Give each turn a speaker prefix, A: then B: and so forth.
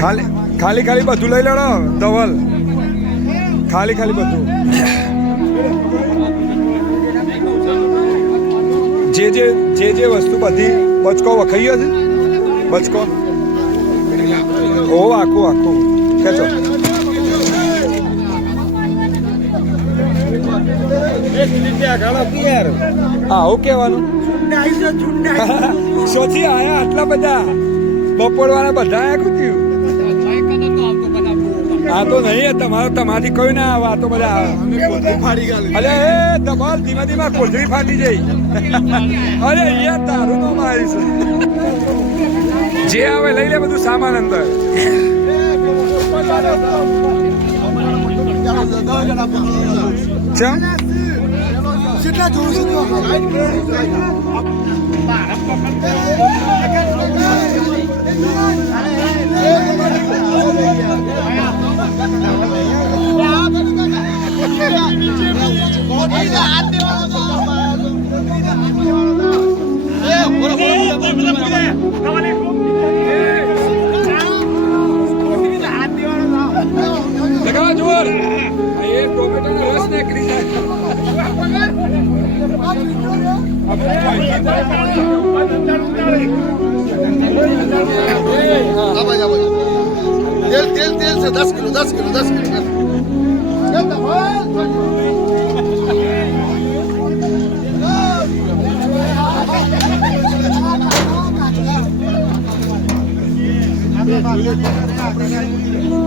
A: ખાલી ખાલી ખાલી બધું લઈ લેડો ધવલ. ખાલી ખાલી બધું. જે જે જે જે વસ્તુ બધી બચકો વખાઈ ગયો બચકો. ઓ આખું આખું. ખેંચો. આવું કહેવાનું? સોથી આયા આટલા બધા? બપોર વાળા બધા આયા કુત્યું આ તો નહીં તમારે તમારી કોઈ ના આવે. આ તો બધા અરે એ ધમાલ ધીમે ધીમે કોથળી ફાટી જઈ. અરે અહીંયા તારું નામ આવીશ. જે આવે લઈ લે બધું સામાન અંદર. ચમ.
B: કેટલા જોવું છે
A: જોર तेल तेल
B: तेल से दस किलो दस किलो दस किलो Thank you.